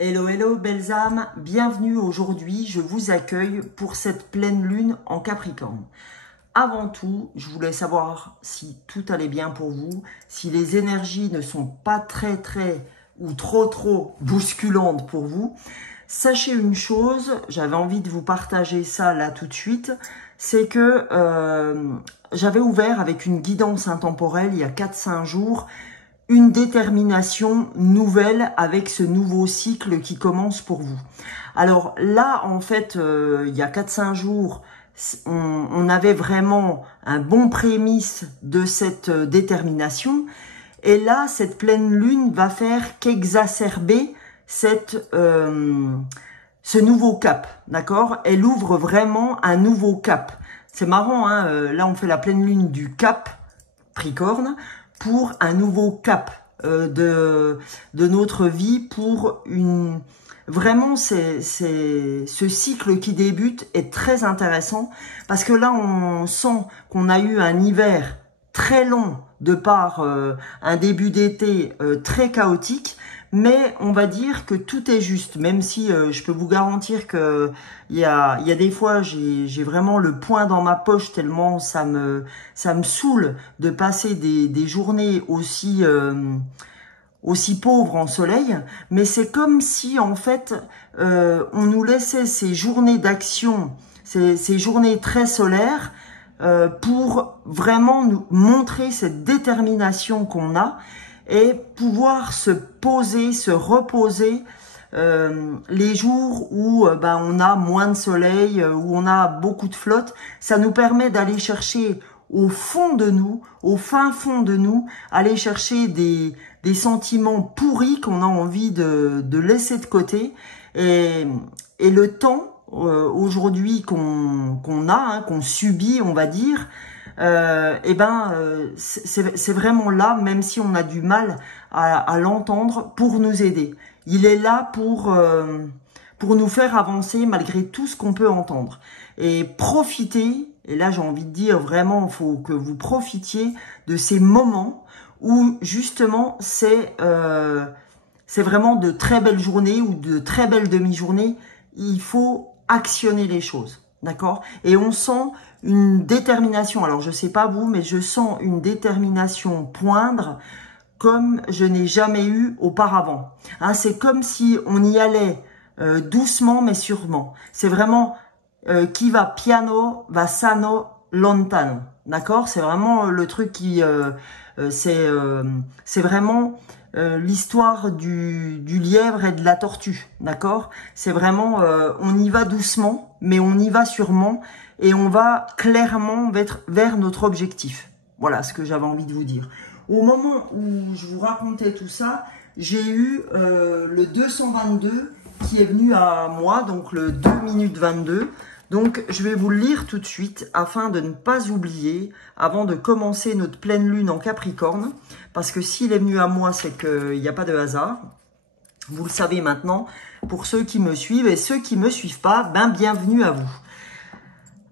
Hello, hello, belles âmes, bienvenue aujourd'hui, je vous accueille pour cette pleine lune en Capricorne. Avant tout, je voulais savoir si tout allait bien pour vous, si les énergies ne sont pas très ou trop bousculantes pour vous. Sachez une chose, j'avais envie de vous partager ça là tout de suite, c'est que j'avais ouvert avec une guidance intemporelle il y a 4-5 jours, une détermination nouvelle avec ce nouveau cycle qui commence pour vous. Alors là, en fait, il y a 4-5 jours, on avait vraiment un bon prémisse de cette détermination. Et là, cette pleine lune va faire qu'exacerber ce nouveau cap, d'accord? Elle ouvre vraiment un nouveau cap. C'est marrant, hein, là on fait la pleine lune du cap Capricorne pour un nouveau cap de notre vie, pour une... Vraiment, ce cycle qui débute est très intéressant parce que là, on sent qu'on a eu un hiver très long de par un début d'été très chaotique, mais on va dire que tout est juste, même si je peux vous garantir que il y a des fois j'ai vraiment le poing dans ma poche tellement ça me saoule de passer des journées aussi pauvres en soleil, mais c'est comme si en fait on nous laissait ces journées d'action, ces journées très solaires pour vraiment nous montrer cette détermination qu'on a et pouvoir se poser, se reposer les jours où on a moins de soleil, où on a beaucoup de flotte. Ça nous permet d'aller chercher au fond de nous, au fin fond de nous, aller chercher des sentiments pourris qu'on a envie de laisser de côté. Et le temps aujourd'hui qu'on a, hein, qu'on subit, on va dire, c'est vraiment là, même si on a du mal à l'entendre, pour nous aider. Il est là pour nous faire avancer malgré tout ce qu'on peut entendre. Et profiter, et là j'ai envie de dire vraiment, il faut que vous profitiez de ces moments où justement c'est vraiment de très belles journées ou de très belles demi-journées. Il faut actionner les choses, d'accord? Et on sent une détermination, alors je sais pas vous, mais je sens une détermination poindre comme je n'ai jamais eu auparavant. Hein, c'est comme si on y allait doucement mais sûrement. C'est vraiment qui va piano va sano lontano, d'accord? C'est vraiment le truc qui c'est vraiment l'histoire du lièvre et de la tortue, d'accord? C'est vraiment on y va doucement mais on y va sûrement et on va clairement vers notre objectif. Voilà ce que j'avais envie de vous dire. Au moment où je vous racontais tout ça, j'ai eu le 222 qui est venu à moi, donc le 2 minutes 22. Donc je vais vous le lire tout de suite afin de ne pas oublier avant de commencer notre pleine lune en Capricorne. Parce que s'il est venu à moi, c'est qu'il n'y a pas de hasard. Vous le savez maintenant, pour ceux qui me suivent et ceux qui ne me suivent pas, bienvenue à vous.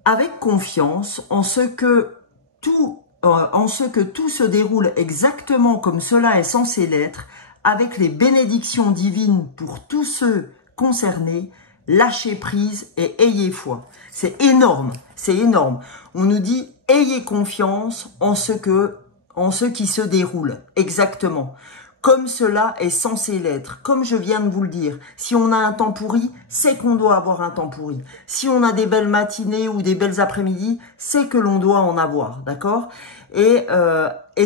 Avec confiance en ce que tout se déroule exactement comme cela est censé l'être, avec les bénédictions divines pour tous ceux concernés, lâchez prise et ayez foi. C'est énorme, c'est énorme. On nous dit ayez confiance en ce qui se déroule exactement comme cela est censé l'être. Comme je viens de vous le dire, si on a un temps pourri, c'est qu'on doit avoir un temps pourri. Si on a des belles matinées ou des belles après-midi, c'est que l'on doit en avoir, d'accord? Et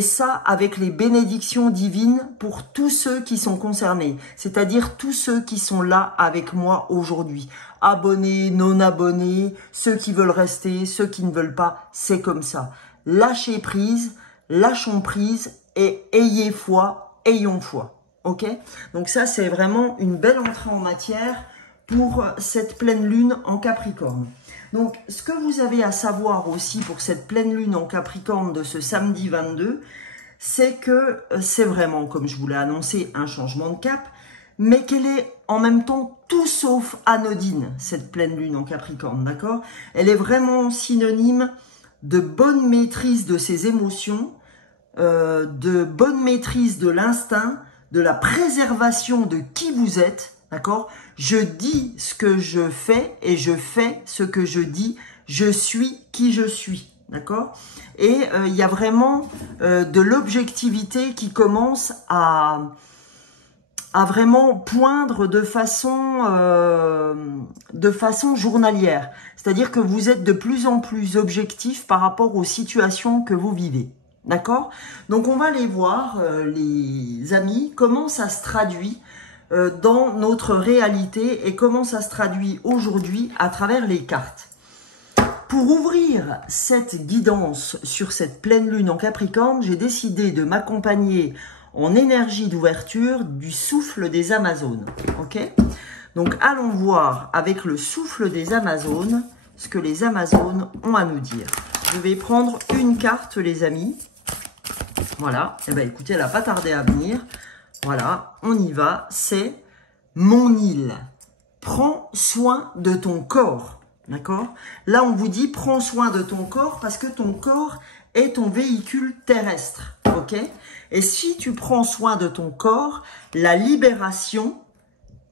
ça avec les bénédictions divines pour tous ceux qui sont concernés, c'est-à-dire tous ceux qui sont là avec moi aujourd'hui. Abonnés, non abonnés, ceux qui veulent rester, ceux qui ne veulent pas, c'est comme ça. Lâchez prise, lâchons prise et ayez foi. Ayons foi, ok? Donc ça, c'est vraiment une belle entrée en matière pour cette pleine lune en Capricorne. Donc, ce que vous avez à savoir aussi pour cette pleine lune en Capricorne de ce samedi 22, c'est que c'est vraiment, comme je vous l'ai annoncé, un changement de cap, mais qu'elle est en même temps tout sauf anodine, cette pleine lune en Capricorne, d'accord? Elle est vraiment synonyme de bonne maîtrise de ses émotions, de bonne maîtrise de l'instinct, de la préservation de qui vous êtes, D'accord? Je dis ce que je fais et je fais ce que je dis. Je suis qui je suis. D'accord? Et il y a vraiment de l'objectivité qui commence à vraiment poindre de façon journalière. C'est-à-dire que vous êtes de plus en plus objectif par rapport aux situations que vous vivez. D'accord? Donc on va aller voir, les amis, comment ça se traduit dans notre réalité et comment ça se traduit aujourd'hui à travers les cartes. Pour ouvrir cette guidance sur cette pleine lune en Capricorne, j'ai décidé de m'accompagner en énergie d'ouverture du souffle des Amazones. Ok? Donc allons voir avec le souffle des Amazones ce que les Amazones ont à nous dire. Je vais prendre une carte, les amis. Voilà. Eh bien, écoutez, elle n'a pas tardé à venir. Voilà, on y va. C'est mon île. Prends soin de ton corps. D'accord? Là, on vous dit, prends soin de ton corps parce que ton corps est ton véhicule terrestre. Ok? Et si tu prends soin de ton corps, la libération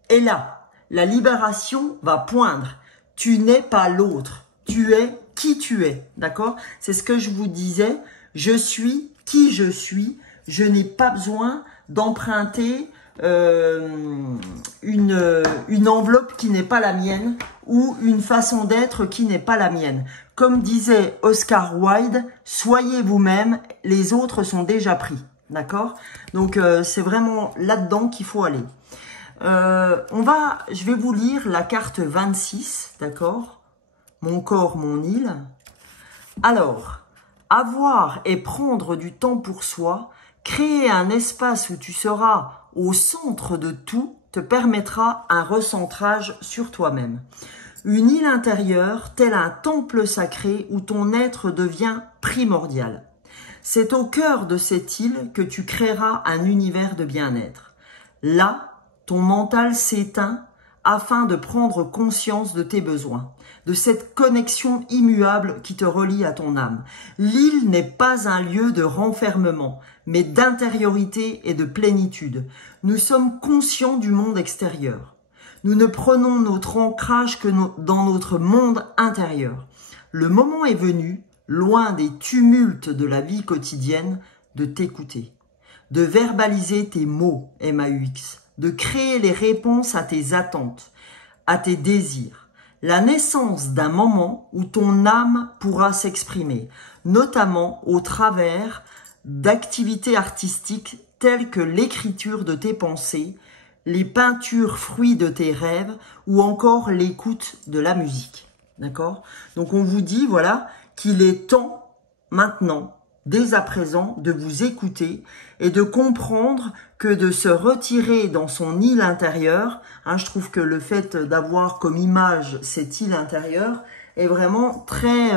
est là. La libération va poindre. Tu n'es pas l'autre. Tu es qui tu es. D'accord? C'est ce que je vous disais. Je suis qui je suis. Je n'ai pas besoin d'emprunter une enveloppe qui n'est pas la mienne ou une façon d'être qui n'est pas la mienne. Comme disait Oscar Wilde, soyez vous-même, les autres sont déjà pris. D'accord? Donc, c'est vraiment là-dedans qu'il faut aller. Je vais vous lire la carte 26, d'accord? Mon corps, mon île. Alors, avoir et prendre du temps pour soi, créer un espace où tu seras au centre de tout, te permettra un recentrage sur toi-même. Une île intérieure, tel un temple sacré où ton être devient primordial. C'est au cœur de cette île que tu créeras un univers de bien-être. Là, ton mental s'éteint afin de prendre conscience de tes besoins, de cette connexion immuable qui te relie à ton âme. L'île n'est pas un lieu de renfermement, mais d'intériorité et de plénitude. Nous sommes conscients du monde extérieur. Nous ne prenons notre ancrage que dans notre monde intérieur. Le moment est venu, loin des tumultes de la vie quotidienne, de t'écouter, de verbaliser tes mots MAUX, de créer les réponses à tes attentes, à tes désirs. La naissance d'un moment où ton âme pourra s'exprimer, notamment au travers d'activités artistiques telles que l'écriture de tes pensées, les peintures fruits de tes rêves ou encore l'écoute de la musique. D'accord? Donc on vous dit, voilà, qu'il est temps maintenant, dès à présent, de vous écouter et de comprendre que de se retirer dans son île intérieure, je trouve que le fait d'avoir comme image cette île intérieure est vraiment très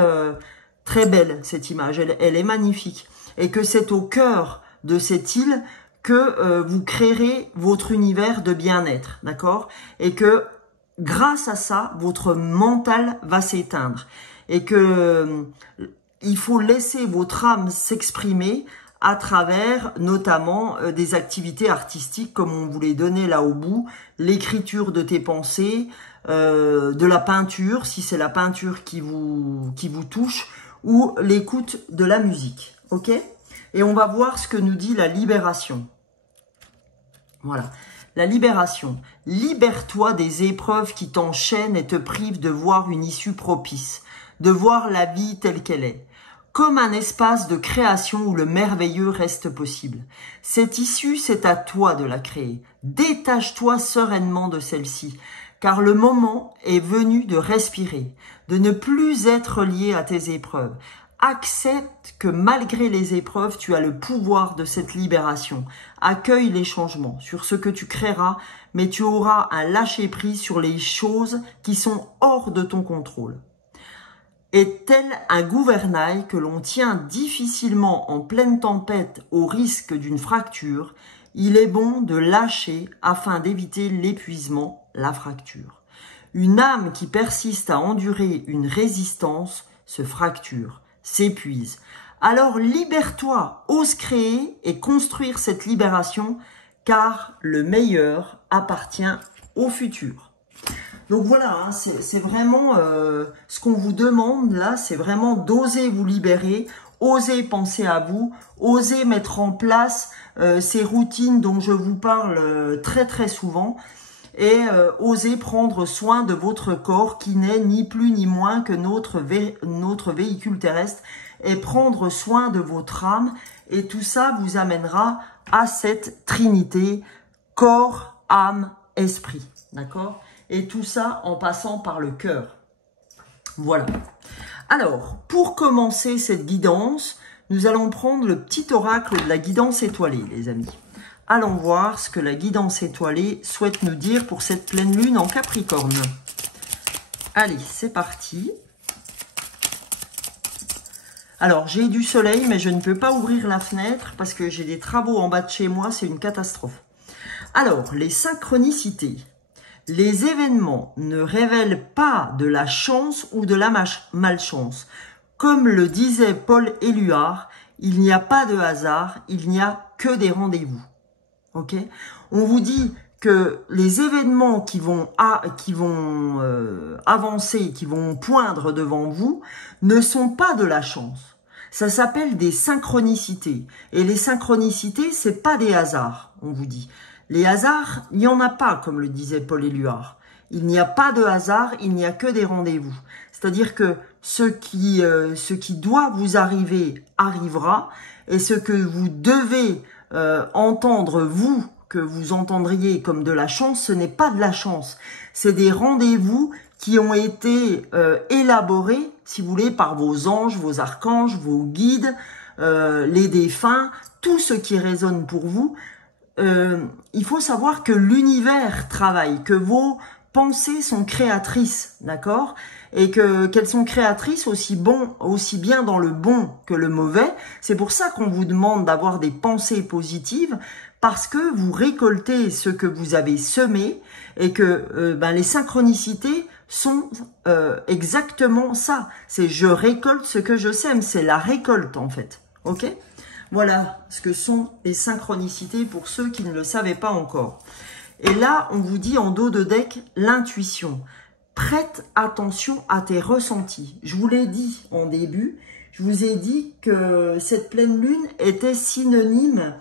belle, cette image, elle est magnifique. Et que c'est au cœur de cette île que vous créerez votre univers de bien-être, d'accord? Et que grâce à ça, votre mental va s'éteindre. Et que il faut laisser votre âme s'exprimer à travers notamment des activités artistiques comme on vous les donnait là au bout, l'écriture de tes pensées, de la peinture, si c'est la peinture qui vous touche, ou l'écoute de la musique. Ok? Et on va voir ce que nous dit la libération. Voilà. La libération. Libère-toi des épreuves qui t'enchaînent et te privent de voir une issue propice, de voir la vie telle qu'elle est, comme un espace de création où le merveilleux reste possible. Cette issue, c'est à toi de la créer. Détache-toi sereinement de celle-ci, car le moment est venu de respirer, de ne plus être lié à tes épreuves. Accepte que malgré les épreuves, tu as le pouvoir de cette libération. Accueille les changements sur ce que tu créeras, mais tu auras un lâcher-prise sur les choses qui sont hors de ton contrôle. Et tel un gouvernail que l'on tient difficilement en pleine tempête au risque d'une fracture, il est bon de lâcher afin d'éviter l'épuisement, la fracture. Une âme qui persiste à endurer une résistance se fracture, s'épuise. Alors libère-toi, ose créer et construire cette libération, car le meilleur appartient au futur. Donc voilà, hein, c'est vraiment ce qu'on vous demande là, c'est vraiment d'oser vous libérer, oser penser à vous, oser mettre en place ces routines dont je vous parle très très souvent, et oser prendre soin de votre corps qui n'est ni plus ni moins que notre véhicule terrestre, et prendre soin de votre âme, et tout ça vous amènera à cette trinité, corps, âme, esprit, d'accord? Et tout ça en passant par le cœur. Voilà. Alors, pour commencer cette guidance, nous allons prendre le petit oracle de la guidance étoilée, les amis. Allons voir ce que la guidance étoilée souhaite nous dire pour cette pleine lune en Capricorne. Allez, c'est parti. Alors, j'ai du soleil, mais je ne peux pas ouvrir la fenêtre parce que j'ai des travaux en bas de chez moi, c'est une catastrophe. Alors, les synchronicités. Les événements ne révèlent pas de la chance ou de la malchance. Comme le disait Paul Éluard, il n'y a pas de hasard, il n'y a que des rendez-vous. Ok ? On vous dit que les événements qui vont avancer, qui vont poindre devant vous, ne sont pas de la chance. Ça s'appelle des synchronicités. Et les synchronicités, c'est pas des hasards, on vous dit. Les hasards, il n'y en a pas, comme le disait Paul Éluard. Il n'y a pas de hasard, il n'y a que des rendez-vous. C'est-à-dire que ce qui doit vous arriver, arrivera. Et ce que vous devez entendre, vous, que vous entendriez comme de la chance, ce n'est pas de la chance. C'est des rendez-vous qui ont été élaborés, si vous voulez, par vos anges, vos archanges, vos guides, les défunts, tout ce qui résonne pour vous. Il faut savoir que l'univers travaille, que vos pensées sont créatrices, d'accord? Et qu'elles sont créatrices aussi bien dans le bon que le mauvais. C'est pour ça qu'on vous demande d'avoir des pensées positives, parce que vous récoltez ce que vous avez semé, et que les synchronicités sont exactement ça. C'est je récolte ce que je sème, c'est la récolte en fait, ok? Voilà ce que sont les synchronicités pour ceux qui ne le savaient pas encore. Et là, on vous dit en dos de deck, l'intuition. Prête attention à tes ressentis. Je vous l'ai dit en début, je vous ai dit que cette pleine lune était synonyme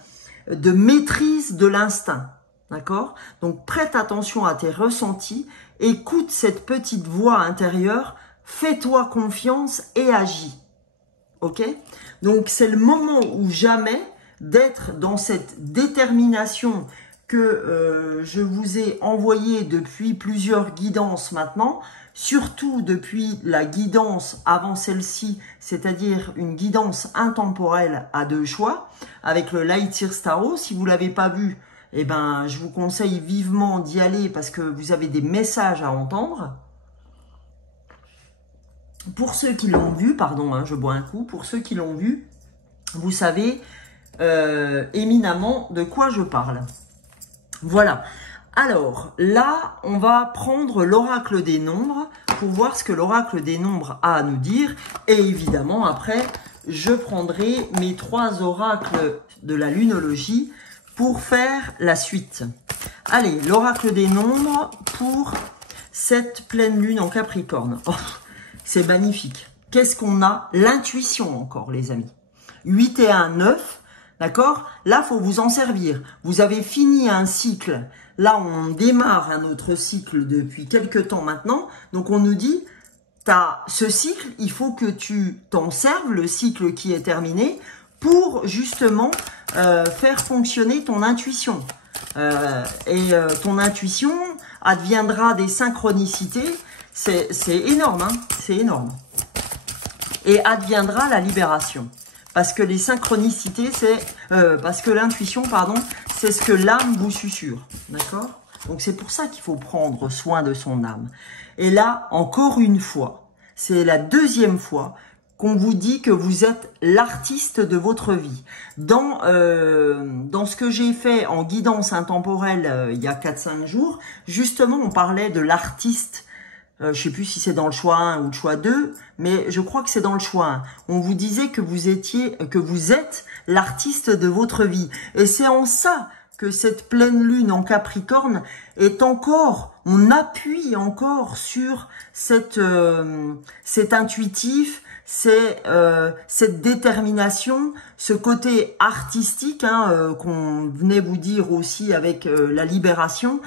de maîtrise de l'instinct. D'accord? Donc, prête attention à tes ressentis, écoute cette petite voix intérieure, fais-toi confiance et agis. Ok? Donc, c'est le moment ou jamais d'être dans cette détermination que je vous ai envoyée depuis plusieurs guidances maintenant, surtout depuis la guidance avant celle-ci, c'est-à-dire une guidance intemporelle à 2 choix, avec le Light Year Tarot. Si vous ne l'avez pas vu, eh ben, je vous conseille vivement d'y aller parce que vous avez des messages à entendre. Pour ceux qui l'ont vu, pardon, hein, je bois un coup, pour ceux qui l'ont vu, vous savez éminemment de quoi je parle. Voilà. Alors, là, on va prendre l'oracle des nombres pour voir ce que l'oracle des nombres a à nous dire. Et évidemment, après, je prendrai mes 3 oracles de la lunologie pour faire la suite. Allez, l'oracle des nombres pour cette pleine lune en Capricorne. Oh, c'est magnifique. Qu'est-ce qu'on a? L'intuition encore, les amis. 8 et 1, 9. D'accord? Là, faut vous en servir. Vous avez fini un cycle. Là, on démarre un autre cycle depuis quelques temps maintenant. Donc, on nous dit, ce cycle, il faut que tu t'en serves, le cycle qui est terminé, pour justement faire fonctionner ton intuition. Ton intuition adviendra des synchronicités. C'est énorme, hein? C'est énorme. Et adviendra la libération. Parce que les synchronicités, parce que l'intuition, pardon, c'est ce que l'âme vous susurre. D'accord? Donc, c'est pour ça qu'il faut prendre soin de son âme. Et là, encore une fois, c'est la 2e fois qu'on vous dit que vous êtes l'artiste de votre vie. Dans ce que j'ai fait en guidance intemporelle il y a 4-5 jours, justement, on parlait de l'artiste. Je sais plus si c'est dans le choix 1 ou le choix 2, mais je crois que c'est dans le choix 1. On vous disait que vous êtes l'artiste de votre vie. Et c'est en ça que cette pleine lune en Capricorne est encore, on appuie encore sur cet intuitif, cette détermination, ce côté artistique qu'on venait vous dire aussi avec la libération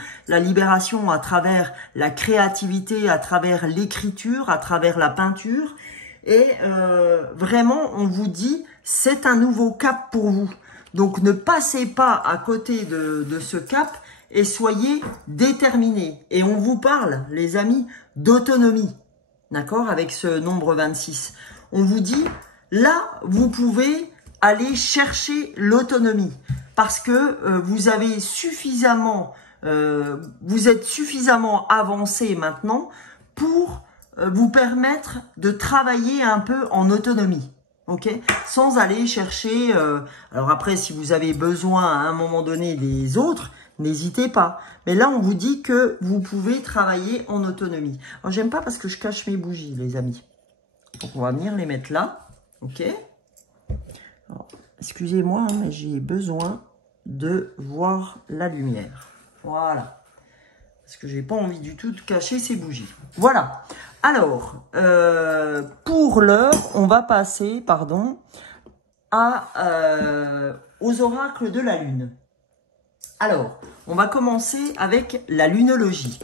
à travers la créativité, à travers l'écriture, à travers la peinture. Et vraiment, on vous dit, c'est un nouveau cap pour vous. Donc, ne passez pas à côté de ce cap et soyez déterminés. Et on vous parle, les amis, d'autonomie. D'accord? Avec ce nombre 26. On vous dit, là, vous pouvez aller chercher l'autonomie. Parce que vous avez suffisamment, vous êtes suffisamment avancé maintenant pour vous permettre de travailler un peu en autonomie. Ok, sans aller chercher, alors après, si vous avez besoin à un moment donné des autres, n'hésitez pas. Mais là, on vous dit que vous pouvez travailler en autonomie. Alors, j'aime pas parce que je cache mes bougies, les amis. Donc, on va venir les mettre là. Ok. Excusez-moi, mais j'ai besoin de voir la lumière. Voilà. Parce que j'ai pas envie du tout de cacher ces bougies. Voilà. Alors, pour l'heure, on va passer, aux oracles de la Lune. Alors, on va commencer avec la lunologie.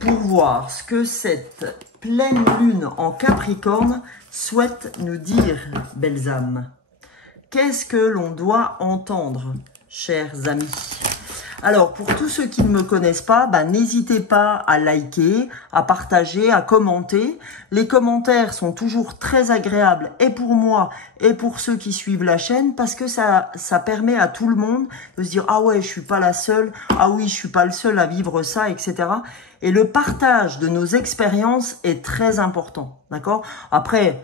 Pour voir ce que cette pleine lune en Capricorne souhaite nous dire, belles âmes. Qu'est-ce que l'on doit entendre, chers amis? Alors, pour tous ceux qui ne me connaissent pas, n'hésitez pas à liker, à partager, à commenter. Les commentaires sont toujours très agréables, et pour moi, et pour ceux qui suivent la chaîne, parce que ça permet à tout le monde de se dire « Ah ouais, je suis pas la seule, ah oui, je suis pas le seul à vivre ça, etc. » Et le partage de nos expériences est très important, d'accord? Après,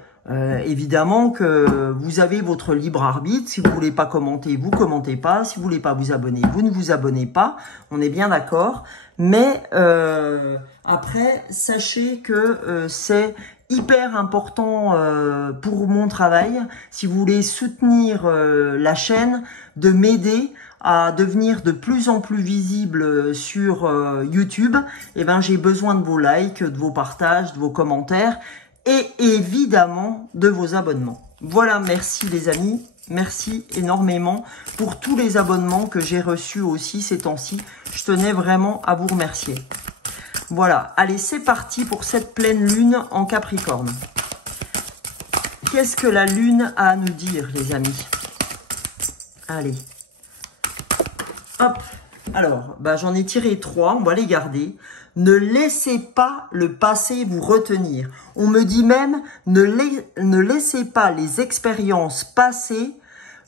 évidemment que vous avez votre libre arbitre. Si vous voulez pas commenter, vous commentez pas. Si vous voulez pas vous abonner, vous ne vous abonnez pas. On est bien d'accord. Mais après, sachez que c'est hyper important pour mon travail. Si vous voulez soutenir la chaîne, de m'aider à devenir de plus en plus visible sur YouTube, j'ai besoin de vos likes, de vos partages, de vos commentaires. Et évidemment, de vos abonnements. Voilà, merci les amis. Merci énormément pour tous les abonnements que j'ai reçus aussi ces temps-ci. Je tenais vraiment à vous remercier. Voilà, allez, c'est parti pour cette pleine lune en Capricorne. Qu'est-ce que la lune a à nous dire, les amis? Allez. Hop. Alors, j'en ai tiré 3, on va les garder. Ne laissez pas le passé vous retenir. On me dit même, ne laissez pas les expériences passées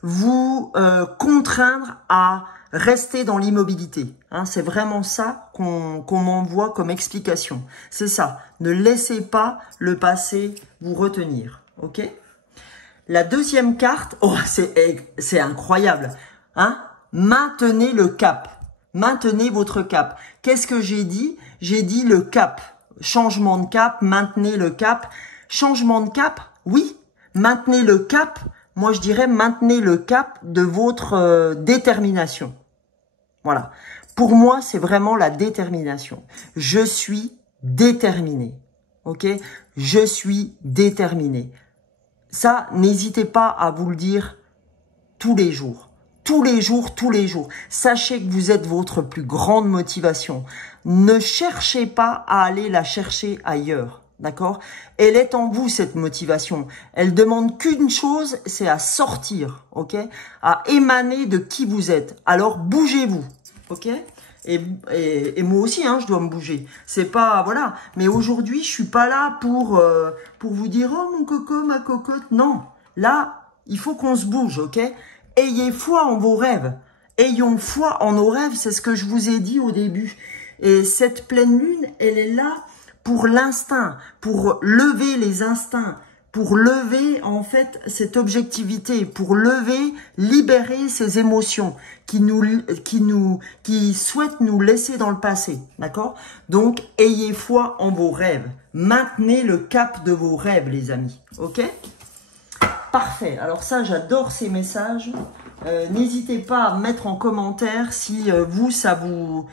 vous contraindre à rester dans l'immobilité. C'est vraiment ça qu'on m'envoie comme explication. C'est ça. Ne laissez pas le passé vous retenir. Ok? La deuxième carte, oh, c'est incroyable. Maintenez le cap. Maintenez votre cap. Qu'est-ce que j'ai dit? J'ai dit le cap. Changement de cap, maintenez le cap. Changement de cap, oui. Maintenez le cap. Moi, je dirais maintenez le cap de votre détermination. Voilà. Pour moi, c'est vraiment la détermination. Je suis déterminé. Ok? Je suis déterminé. Ça, n'hésitez pas à vous le dire tous les jours. Tous les jours, tous les jours. Sachez que vous êtes votre plus grande motivation. Ne cherchez pas à aller la chercher ailleurs. D'accord? Elle est en vous, cette motivation. Elle demande qu'une chose, c'est à sortir. Ok? À émaner de qui vous êtes. Alors, bougez-vous. Ok? Et moi aussi, je dois me bouger. C'est pas, voilà. Mais aujourd'hui, je suis pas là pour vous dire, oh, mon coco, ma cocotte. Non. Là, il faut qu'on se bouge. Ok? Ayez foi en vos rêves. Ayons foi en nos rêves, c'est ce que je vous ai dit au début. Et cette pleine lune, elle est là pour l'instinct, pour lever les instincts, pour lever en fait cette objectivité, pour lever, libérer ces émotions qui souhaitent nous laisser dans le passé. D'accord? Donc, ayez foi en vos rêves. Maintenez le cap de vos rêves, les amis. Ok? Parfait. Alors ça, j'adore ces messages N'hésitez pas à mettre en commentaire si vous, ça vous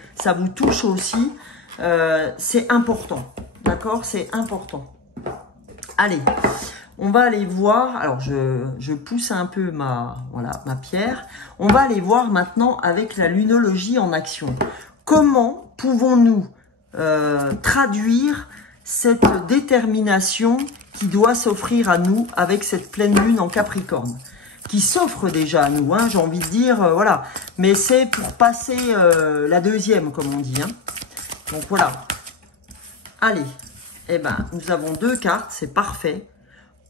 touche aussi. C'est important, d'accord? C'est important. Allez, on va aller voir. Alors, je pousse un peu ma pierre. On va aller voir maintenant avec la lunologie en action. Comment pouvons-nous traduire cette détermination qui doit s'offrir à nous avec cette pleine lune en Capricorne, qui s'offre déjà à nous, hein, j'ai envie de dire, voilà. Mais c'est pour passer la deuxième, comme on dit. Hein. Donc voilà. Allez, eh ben, nous avons 2 cartes, c'est parfait.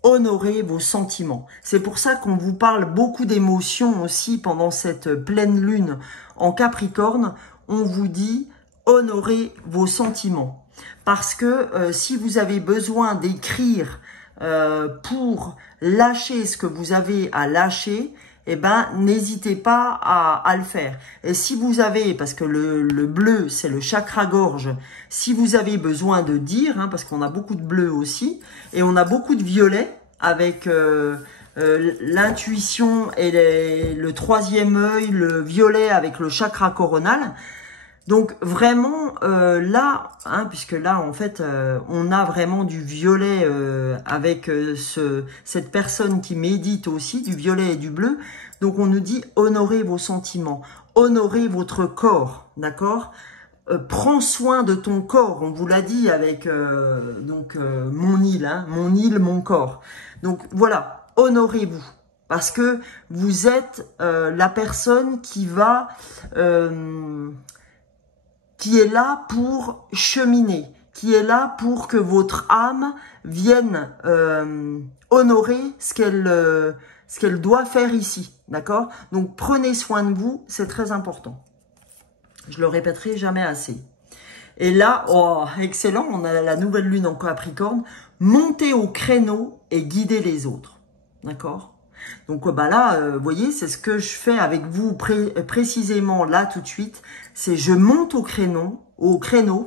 Honorez vos sentiments. C'est pour ça qu'on vous parle beaucoup d'émotions aussi pendant cette pleine lune en Capricorne. On vous dit honorez vos sentiments. Parce que si vous avez besoin d'écrire pour lâcher ce que vous avez à lâcher, eh ben, n'hésitez pas à le faire. Et si vous avez, parce que le bleu, c'est le chakra-gorge, si vous avez besoin de dire, hein, parce qu'on a beaucoup de bleu aussi, et on a beaucoup de violet, avec l'intuition et le 3e œil, le violet avec le chakra coronal. Donc vraiment là, hein, puisque là en fait on a vraiment du violet avec cette personne qui médite aussi, du violet et du bleu. Donc on nous dit honorez vos sentiments, honorez votre corps, d'accord? Prends soin de ton corps, on vous l'a dit avec mon île, hein, mon île, mon corps. Donc voilà, honorez-vous. Parce que vous êtes la personne qui va... qui est là pour cheminer, qui est là pour que votre âme vienne honorer ce qu'elle doit faire ici, d'accord? Donc prenez soin de vous, c'est très important. Je le répéterai jamais assez. Et là, oh, excellent, on a la nouvelle lune en Capricorne. Montez au créneau et guidez les autres, d'accord? Donc bah là, vous voyez, c'est ce que je fais avec vous précisément là tout de suite. C'est je monte au créneau,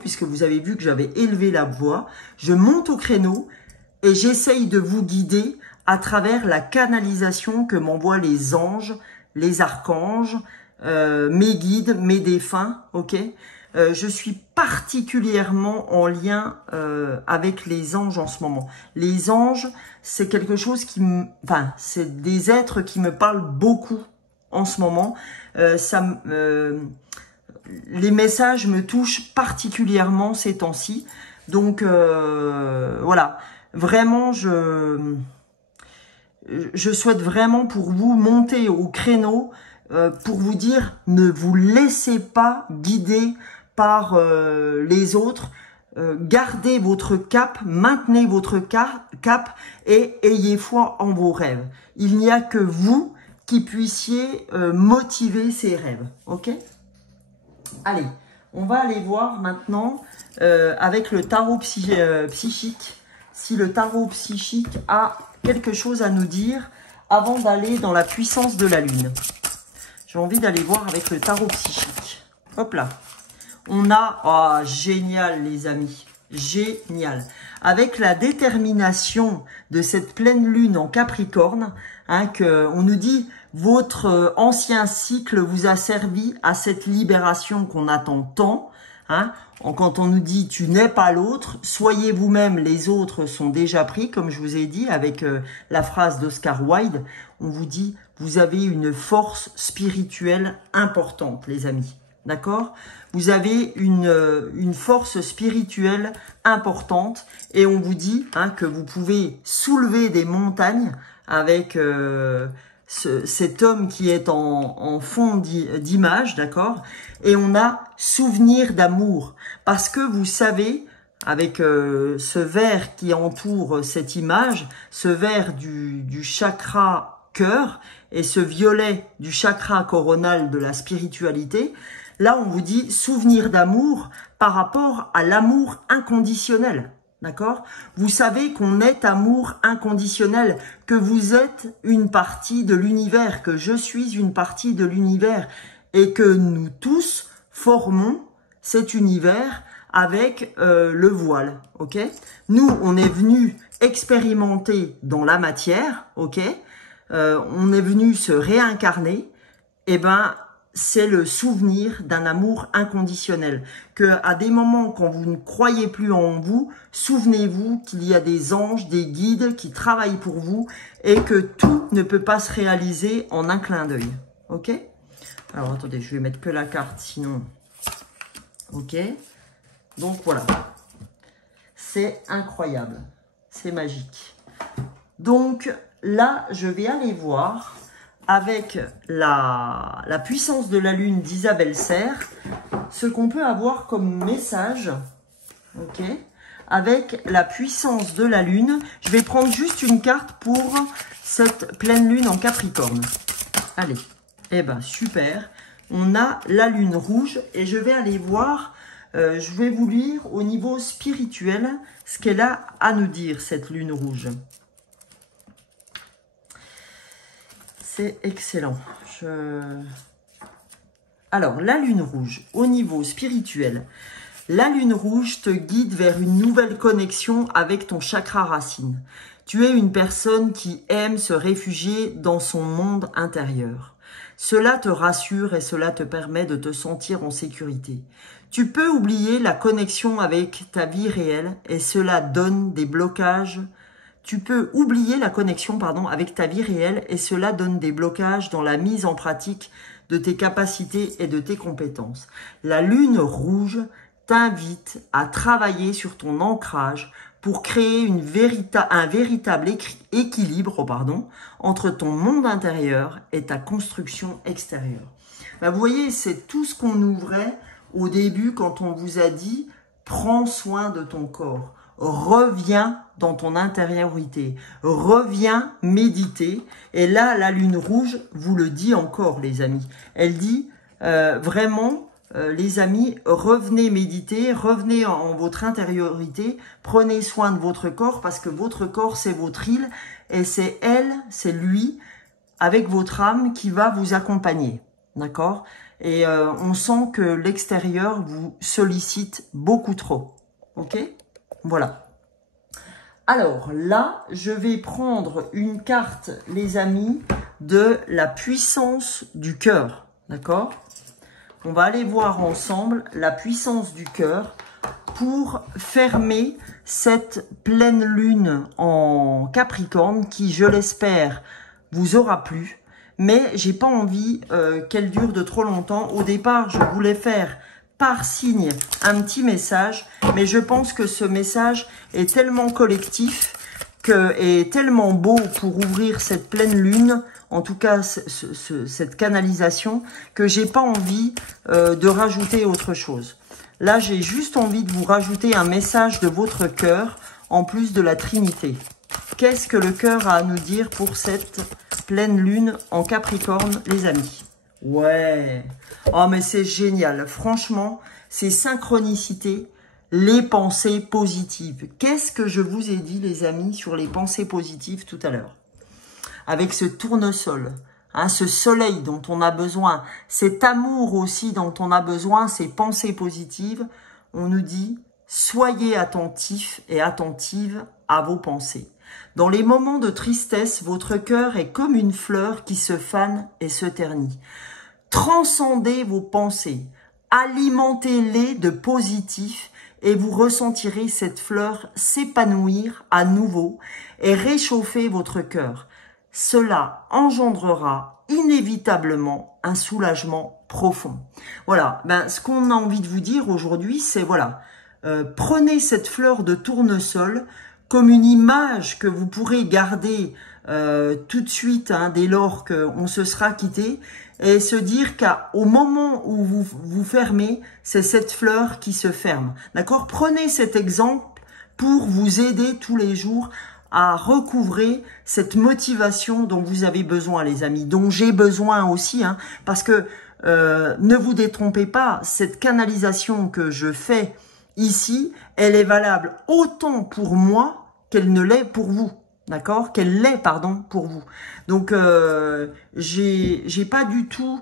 puisque vous avez vu que j'avais élevé la voix. Je monte au créneau et j'essaye de vous guider à travers la canalisation que m'envoient les anges, les archanges, mes guides, mes défunts, ok? Je suis particulièrement en lien avec les anges en ce moment. Les anges, c'est quelque chose qui me... Enfin, c'est des êtres qui me parlent beaucoup en ce moment. Les messages me touchent particulièrement ces temps-ci. Donc, voilà. Vraiment, je souhaite vraiment pour vous monter au créneau pour vous dire, ne vous laissez pas guider par les autres, gardez votre cap, maintenez votre cap et ayez foi en vos rêves. Il n'y a que vous qui puissiez motiver ces rêves, ok? Allez, on va aller voir maintenant avec le tarot psychique, si le tarot psychique a quelque chose à nous dire avant d'aller dans la puissance de la lune. J'ai envie d'aller voir avec le tarot psychique. Hop là. On a... Oh, génial les amis. Génial. Avec la détermination de cette pleine lune en Capricorne, hein, on nous dit, votre ancien cycle vous a servi à cette libération qu'on attend tant. Hein, quand on nous dit, tu n'es pas l'autre, soyez vous-même, les autres sont déjà pris, comme je vous ai dit, avec la phrase d'Oscar Wilde, on vous dit, vous avez une force spirituelle importante, les amis. D'accord? Vous avez une force spirituelle importante et on vous dit hein, que vous pouvez soulever des montagnes avec cet homme qui est en fond d'image, d'accord? Et on a souvenir d'amour parce que vous savez, avec ce verre qui entoure cette image, ce verre du chakra cœur et ce violet du chakra coronal de la spiritualité, là, on vous dit souvenir d'amour par rapport à l'amour inconditionnel. D'accord? Vous savez qu'on est amour inconditionnel, que vous êtes une partie de l'univers, que je suis une partie de l'univers et que nous tous formons cet univers avec le voile. Ok? Nous, on est venus expérimenter dans la matière. Ok? On est venu se réincarner. eh ben, c'est le souvenir d'un amour inconditionnel. Que à des moments quand vous ne croyez plus en vous, souvenez-vous qu'il y a des anges, des guides qui travaillent pour vous et que tout ne peut pas se réaliser en un clin d'œil. Ok? Alors, attendez, je vais mettre que la carte, sinon... Ok? Donc, voilà. C'est incroyable. C'est magique. Donc, là, je vais aller voir... avec la puissance de la lune d'Isabelle Serre, ce qu'on peut avoir comme message, ok, avec la puissance de la lune. Je vais prendre juste une carte pour cette pleine lune en Capricorne. Allez, eh ben super, on a la lune rouge et je vais aller voir, je vais vous lire au niveau spirituel ce qu'elle a à nous dire, cette lune rouge. C'est excellent. Alors, la lune rouge, au niveau spirituel, la lune rouge te guide vers une nouvelle connexion avec ton chakra racine. Tu es une personne qui aime se réfugier dans son monde intérieur. Cela te rassure et cela te permet de te sentir en sécurité. Tu peux oublier la connexion avec ta vie réelle et cela donne des blocages. Tu peux oublier la connexion avec ta vie réelle et cela donne des blocages dans la mise en pratique de tes capacités et de tes compétences. La lune rouge t'invite à travailler sur ton ancrage pour créer un véritable équilibre entre ton monde intérieur et ta construction extérieure. Ben, vous voyez, c'est tout ce qu'on ouvrait au début quand on vous a dit « Prends soin de ton corps ». Reviens dans ton intériorité, reviens méditer. Et là, la lune rouge vous le dit encore, les amis. Elle dit vraiment, les amis, revenez méditer, revenez en votre intériorité, prenez soin de votre corps parce que votre corps, c'est votre île et c'est elle, c'est lui, avec votre âme qui va vous accompagner. D'accord? Et on sent que l'extérieur vous sollicite beaucoup trop. Ok? Voilà. Alors là, je vais prendre une carte, les amis, de la puissance du cœur. D'accord? On va aller voir ensemble la puissance du cœur pour fermer cette pleine lune en Capricorne qui, je l'espère, vous aura plu. Mais j'ai pas envie qu'elle dure de trop longtemps. Au départ, je voulais faire par signe un petit message, mais je pense que ce message est tellement collectif et tellement beau pour ouvrir cette pleine lune, en tout cas cette canalisation, que j'ai pas envie de rajouter autre chose. Là, j'ai juste envie de vous rajouter un message de votre cœur en plus de la Trinité. Qu'est-ce que le cœur a à nous dire pour cette pleine lune en Capricorne, les amis? Ouais. Oh, mais c'est génial. Franchement, ces synchronicités, les pensées positives. Qu'est-ce que je vous ai dit, les amis, sur les pensées positives tout à l'heure? Avec ce tournesol, hein, ce soleil dont on a besoin, cet amour aussi dont on a besoin, ces pensées positives, on nous dit, soyez attentifs et attentives à vos pensées. Dans les moments de tristesse, votre cœur est comme une fleur qui se fane et se ternit. Transcendez vos pensées, alimentez-les de positif et vous ressentirez cette fleur s'épanouir à nouveau et réchauffer votre cœur. Cela engendrera inévitablement un soulagement profond. Voilà, ce qu'on a envie de vous dire aujourd'hui, c'est voilà, prenez cette fleur de tournesol comme une image que vous pourrez garder tout de suite, hein, dès lors qu'on se sera quitté, et se dire qu'au moment où vous vous fermez, c'est cette fleur qui se ferme. D'accord? Prenez cet exemple pour vous aider tous les jours à recouvrer cette motivation dont vous avez besoin, les amis, dont j'ai besoin aussi, hein, parce que ne vous détrompez pas, cette canalisation que je fais ici, elle est valable autant pour moi qu'elle ne l'est pour vous. D'accord? Qu'elle l'est, pardon, pour vous. Donc, j'ai pas du tout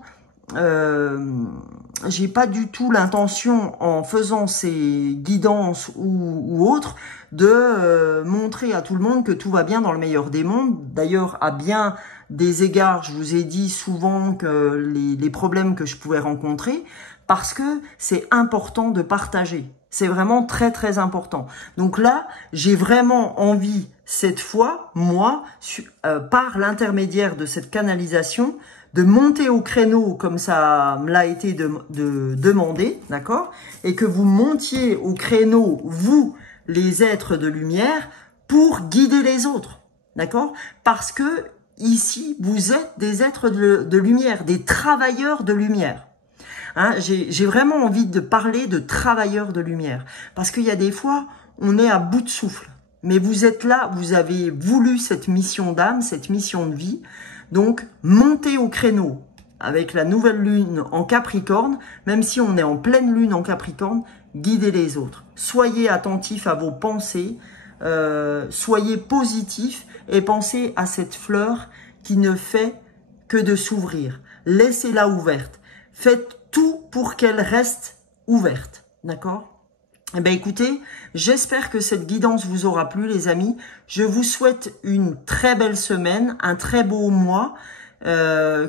j'ai pas du tout l'intention, en faisant ces guidances ou autres, de montrer à tout le monde que tout va bien dans le meilleur des mondes. D'ailleurs, à bien des égards, je vous ai dit souvent que les problèmes que je pouvais rencontrer, parce que c'est important de partager. C'est vraiment très très important. Donc là, j'ai vraiment envie, cette fois, moi, par l'intermédiaire de cette canalisation, de monter au créneau comme ça me l'a été demandé, d'accord? Et que vous montiez au créneau, vous, les êtres de lumière, pour guider les autres, d'accord? Parce que ici, vous êtes des êtres de lumière, des travailleurs de lumière. Hein, j'ai vraiment envie de parler de travailleurs de lumière. Parce qu'il y a des fois, on est à bout de souffle. Mais vous êtes là, vous avez voulu cette mission d'âme, cette mission de vie. Donc, montez au créneau avec la nouvelle lune en Capricorne, même si on est en pleine lune en Capricorne, guidez les autres. Soyez attentifs à vos pensées, soyez positifs et pensez à cette fleur qui ne fait que de s'ouvrir. Laissez-la ouverte. Faites tout pour qu'elle reste ouverte. D'accord ? Eh bien, écoutez, j'espère que cette guidance vous aura plu, les amis. Je vous souhaite une très belle semaine, un très beau mois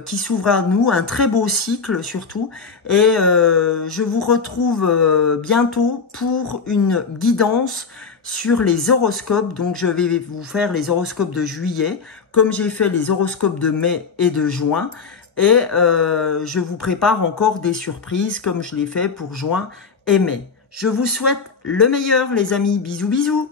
qui s'ouvre à nous, un très beau cycle surtout. Et je vous retrouve bientôt pour une guidance sur les horoscopes. Donc, je vais vous faire les horoscopes de juillet, comme j'ai fait les horoscopes de mai et de juin. Et je vous prépare encore des surprises, comme je l'ai fait pour juin et mai. Je vous souhaite le meilleur, les amis. Bisous, bisous.